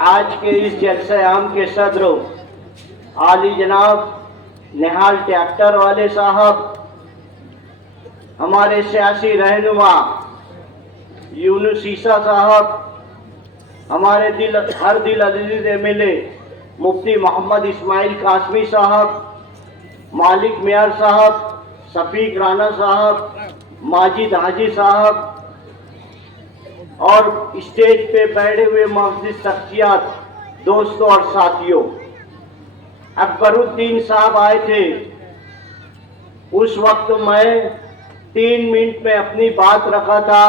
आज के इस जलसे आम के सदर आली जनाब निहाल ट्रैक्टर वाले साहब, हमारे सियासी रहनुमा यूनुस ईसा साहब, हमारे हर दिल अजीज एमएलए मुफ्ती मोहम्मद इस्माइल कासमी साहब, मालिक मियार साहब, शफीक राना साहब, माजिद हाजी साहब और स्टेज पे बैठे हुए मौजूद शख्सियत, दोस्तों और साथियों, अकबरुद्दीन साहब आए थे। उस वक्त मैं 3 मिनट में अपनी बात रखा था,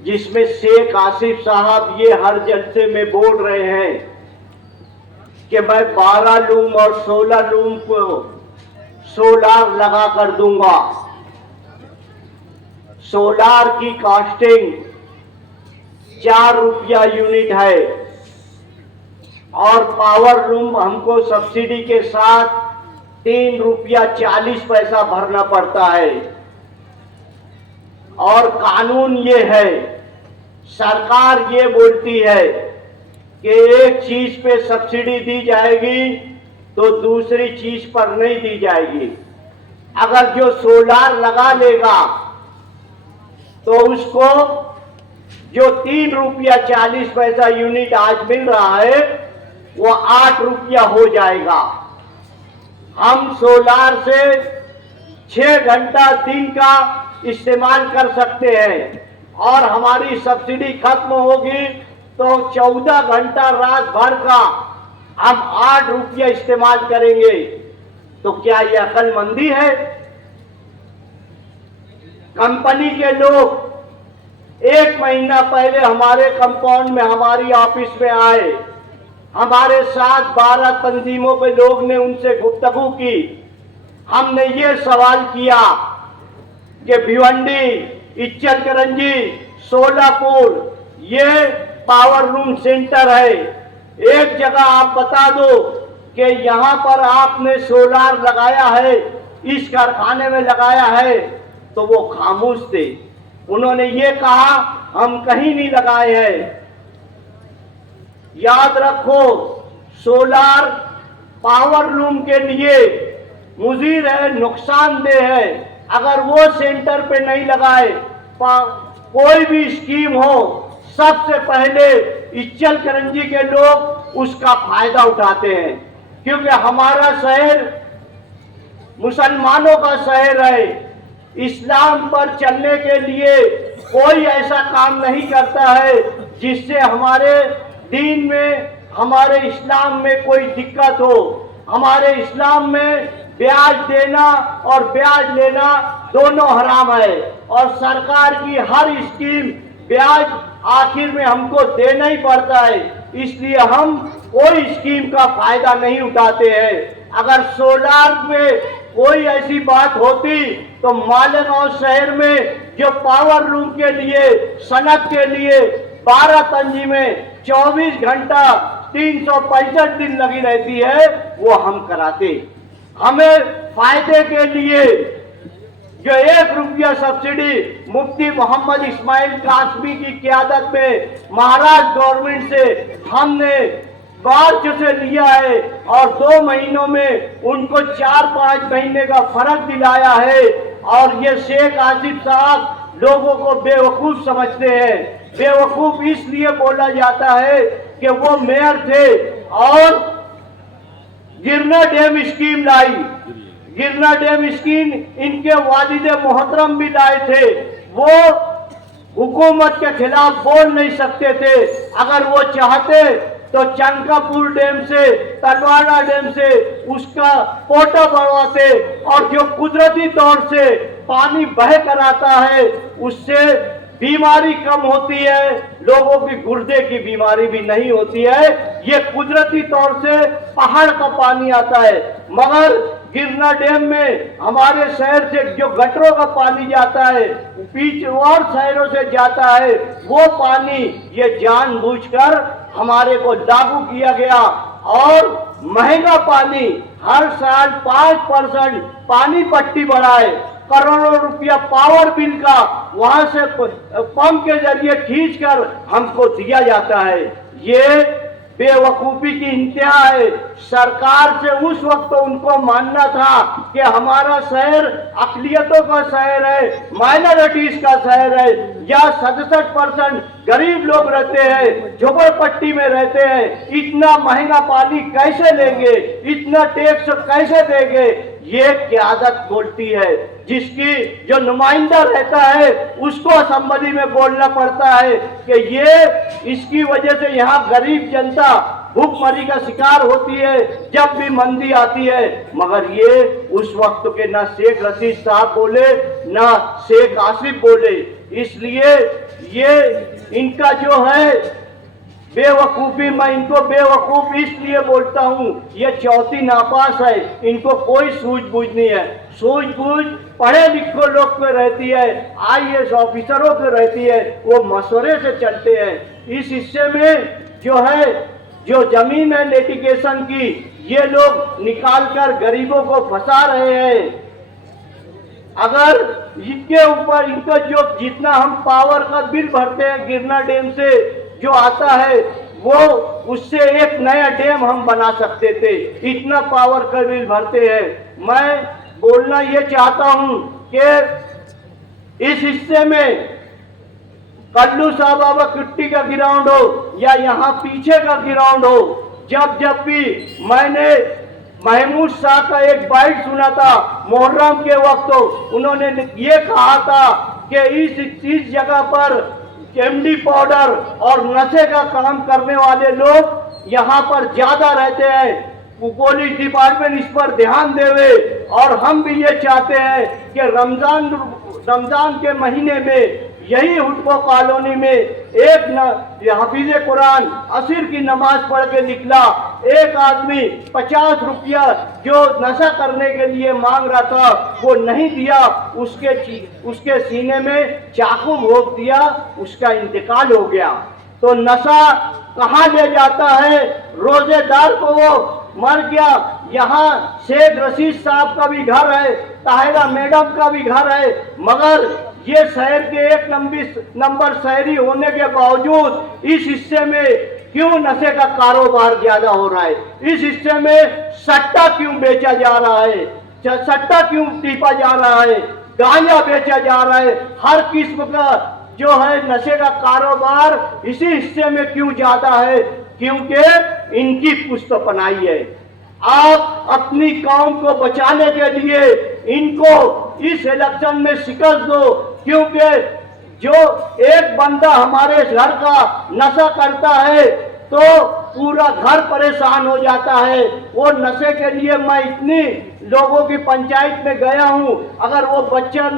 जिसमें शेख आसिफ साहब ये हर जलसे में बोल रहे हैं कि मैं 12 लूम और 16 लूम को सोलार लगा कर दूंगा। सोलार की कॉस्टिंग 4 रुपया यूनिट है और पावर लूम हमको सब्सिडी के साथ 3 रुपया 40 पैसा भरना पड़ता है। और कानून ये है, सरकार ये बोलती है कि एक चीज पे सब्सिडी दी जाएगी तो दूसरी चीज पर नहीं दी जाएगी। अगर जो सोलार लगा लेगा तो उसको जो 3 रुपया 40 पैसा यूनिट आज मिल रहा है वो 8 रुपया हो जाएगा। हम सोलार से 6 घंटा दिन का इस्तेमाल कर सकते हैं और हमारी सब्सिडी खत्म होगी तो 14 घंटा रात भर का हम 8 रुपया इस्तेमाल करेंगे। तो क्या यह अक्लमंदी है? कंपनी के लोग 1 महीना पहले हमारे कंपाउंड में, हमारी ऑफिस में आए। हमारे साथ 12 तंजीमों के लोग ने उनसे गुफ्तगू की। हमने ये सवाल किया कि भिवंडी, इच्चलकरंजी, सोलापुर ये पावर लूम सेंटर है, एक जगह आप बता दो कि यहाँ पर आपने सोलार लगाया है, इस कारखाने में लगाया है। तो वो खामोश थे। उन्होंने ये कहा हम कहीं नहीं लगाए हैं। याद रखो, सोलार पावर लूम के लिए मुजीर है, नुकसानदेह है। अगर वो सेंटर पे नहीं लगाए, कोई भी स्कीम हो, सबसे पहले इच्चलकरंजी के लोग उसका फायदा उठाते हैं, क्योंकि हमारा शहर मुसलमानों का शहर है। इस्लाम पर चलने के लिए कोई ऐसा काम नहीं करता है जिससे हमारे दीन में, हमारे इस्लाम में कोई दिक्कत हो। हमारे इस्लाम में ब्याज देना और ब्याज लेना दोनों हराम है और सरकार की हर स्कीम ब्याज आखिर में हमको देना ही पड़ता है। इसलिए हम कोई स्कीम का फायदा नहीं उठाते हैं। अगर सोलार में कोई ऐसी बात होती तो मालेगांव शहर में जो पावर लूम के लिए, सनत के लिए 12 तंजीमें 24 घंटा 365 दिन लगी रहती है, वो हम कराते। हमें फायदे के लिए जो 1 रुपया सब्सिडी मुफ्ती मोहम्मद इस्माइल कासमी की क़यादत में महाराष्ट्र गवर्नमेंट से हमने मार्च से लिया है और 2 महीनों में उनको 4-5 महीने का फर्क दिलाया है। और ये शेख आसिफ साहब लोगों को बेवकूफ समझते हैं। बेवकूफ इसलिए बोला जाता है कि वो मेयर थे और गिरना डैम स्कीम लाई। गिरना डैम स्कीम इनके वालिद मोहतरम भी लाए थे। वो हुकूमत के खिलाफ बोल नहीं सकते थे। अगर वो चाहते तो चंकापुर डैम से, तलवाड़ा डैम से उसका कोटा बढ़वाते और जो कुदरती तौर से पानी बह कर आता है उससे बीमारी कम होती है, लोगों की गुर्दे की बीमारी भी नहीं होती है। ये कुदरती तौर से पहाड़ का पानी आता है। मगर गिरना डैम में हमारे शहर से जो गटरों का पानी जाता है, बीच और शहरों से जाता है, वो पानी ये जानबूझकर हमारे को लागू किया गया और महंगा पानी हर साल 5% पानी पट्टी बढ़ाए, करोड़ों रुपया पावर बिल का वहां से पंप के जरिए खींचकर हमको दिया जाता है। ये बेवकूफी की इंतहा है। सरकार से उस वक्त उनको मानना था कि हमारा शहर अकलियतों का शहर है, माइनॉरिटीज का शहर है, या 67% गरीब लोग रहते हैं, झोपड़पट्टी में रहते हैं, इतना महंगा पानी कैसे लेंगे, इतना टैक्स कैसे देंगे। ये क़यादत बोलती है, जिसकी जो नुमाइंदा रहता है उसको असेंबली में बोलना पड़ता है कि ये इसकी वजह से यहाँ गरीब जनता भूखमरी का शिकार होती है जब भी मंदी आती है। मगर ये उस वक्त के ना शेख रशीद साहब बोले ना शेख आसिफ बोले। इसलिए ये इनका जो है बेवकूफ़ी, मैं इनको बेवकूफ़ इसलिए बोलता हूँ, ये चौथी नापास है, इनको कोई सूझबूझ नहीं है। सूझबूझ पढ़े लिखे लोग पे रहती है, IAS ऑफिसरों पे रहती है, वो मशवरे से चलते हैं। इस हिस्से में जो है, जो जमीन है लिटिगेशन की, ये लोग निकाल कर गरीबों को फंसा रहे हैं। अगर इनके ऊपर इनको जो जितना हम पावर का बिल भरते हैं गिरना डैम से जो आता है, वो उससे एक नया डैम हम बना सकते थे, इतना पावर का बिल भरते हैं। मैं बोलना ये चाहता हूं कि इस हिस्से में कल्लू साहब बाबा कुट्टी का ग्राउंड हो या यहाँ पीछे का ग्राउंड हो, जब भी मैंने महमूद शाह का एक बाइट सुना था मुहर्रम के वक्त, उन्होंने ये कहा था कि इस जगह पर MD पाउडर और नशे का काम करने वाले लोग यहाँ पर ज्यादा रहते हैं, पुलिस डिपार्टमेंट इस पर ध्यान देवे। और हम भी ये चाहते हैं कि रमजान के महीने में यही हुडको कॉलोनी में एक हाफिज कुरान असर की नमाज पढ़ के निकला, एक आदमी 50 रुपया जो नशा करने के लिए मांग रहा था वो नहीं दिया, उसके सीने में चाकू भोंक दिया, उसका इंतकाल हो गया। तो नशा कहाँ ले जाता है, रोजेदार को वो मर गया। यहाँ शेख रशीद साहब का भी घर है, ताहिरा मैडम का भी घर है, मगर ये शहर के एक नंबर शहरी होने के बावजूद इस हिस्से में क्यों नशे का कारोबार ज्यादा हो रहा है, इस हिस्से में सट्टा क्यों बेचा जा रहा है, सट्टा क्यों टीपा जा रहा है, गांजा बेचा जा रहा है, हर किस्म का जो है नशे का कारोबार इसी हिस्से में क्यों ज्यादा है, क्योंकि इनकी पुष्ट पनाई है। आप अपनी कौम को बचाने के लिए इनको इस इलेक्शन में शिकस्त दो, क्योंकि जो एक बंदा हमारे घर का नशा करता है तो पूरा घर परेशान हो जाता है। वो नशे के लिए मैं इतनी लोगों की पंचायत में गया हूँ, अगर वो बच्चा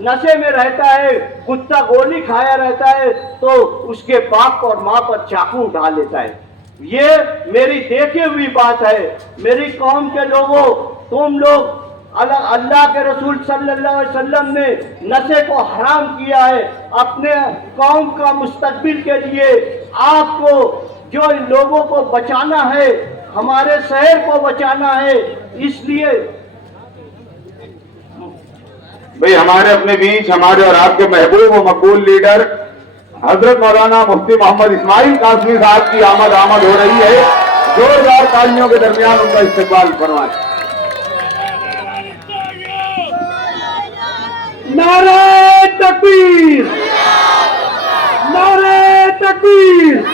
नशे में रहता है, कुत्ता गोली खाया रहता है, तो उसके बाप और माँ पर चाकू उठा लेता है। ये मेरी देखी हुई बात है। मेरी कौम के लोगों, तुम लोग अल्लाह के रसूल सल्लल्लाहु अलैहि वसल्लम ने नशे को हराम किया है। अपने कौम का मुस्तकबिल के लिए आपको जो लोगों को बचाना है, हमारे शहर को बचाना है, इसलिए भाई हमारे अपने बीच हमारे और आपके महबूब व मकबूल लीडर हजरत मौलाना मुफ्ती मोहम्मद इस्माइल कासमी साहब की आमद हो रही है। जोरदार तालियों के दरमियान उनका इस्तेकबाल फरमाएं। नारे तकबीर, नारे तकबीर।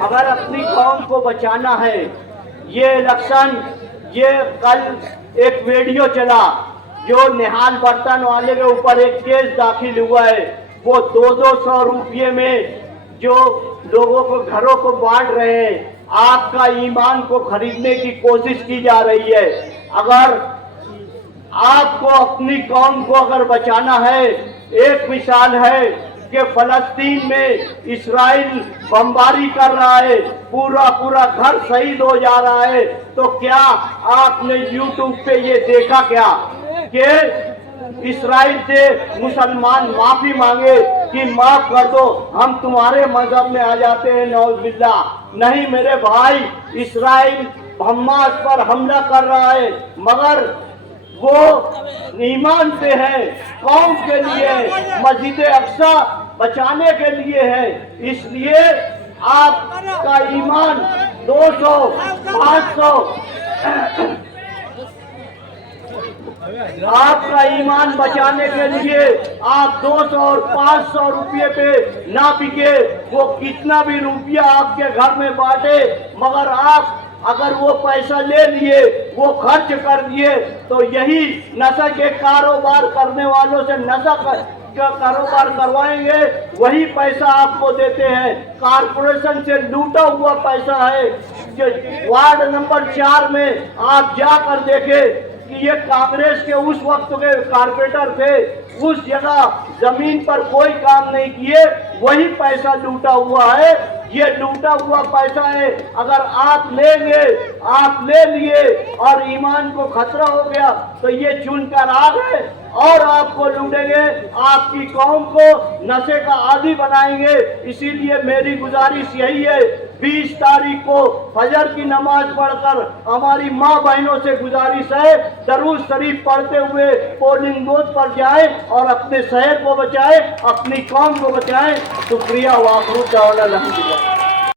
अगर अपनी कौम को बचाना है, ये इलेक्शन, ये कल एक वीडियो चला जो निहाल बर्तन वाले के ऊपर एक केस दाखिल हुआ है, वो 200 रुपये में जो लोगों को घरों को बांट रहे हैं, आपका ईमान को खरीदने की कोशिश की जा रही है। अगर आपको अपनी कौम को अगर बचाना है, एक मिसाल है कि फलस्तीन में इस्राइल बमबारी कर रहा है, पूरा घर शहीद हो जा रहा है, तो क्या आपने यूट्यूब पे ये देखा क्या कि इस्राइल से मुसलमान माफी मांगे कि माफ कर दो, हम तुम्हारे मजहब में आ जाते हैं, नौजुबिल्लाह। नहीं मेरे भाई, इस्राइल हमास पर हमला कर रहा है, मगर वो ईमान पे है, कौम के लिए, मस्जिद अक्सा बचाने के लिए है। इसलिए आपका ईमान 200, 500, आपका ईमान बचाने के लिए आप 200 और 500 रुपये पे ना बिके, वो कितना भी रुपया आपके घर में बांटे, मगर आप अगर वो पैसा ले लिए, वो खर्च कर दिए, तो यही नशा के कारोबार करने वालों से नशा का कारोबार करवाएंगे, वही पैसा आपको देते हैं। कारपोरेशन से लूटा हुआ पैसा है। जो वार्ड नंबर 4 में आप जाकर देखें कि ये कांग्रेस के उस वक्त के कारपोरेटर थे, उस जगह जमीन पर कोई काम नहीं किए, वही पैसा लूटा हुआ है। ये लूटा हुआ पैसा है, अगर आप लेंगे, आप ले लिए और ईमान को खतरा हो गया तो ये चुनकर आ गए और आपको लूटेंगे, आपकी कौम को नशे का आदी बनाएंगे। इसीलिए मेरी गुजारिश यही है, 20 तारीख को फजर की नमाज पढ़कर हमारी माँ बहनों से गुजारिश है, दरूद शरीफ पढ़ते हुए पोलिंग बूथ पर जाएं और अपने शहर को बचाएं, अपनी कौम को बचाएं। शुक्रिया। वाखरू चावला।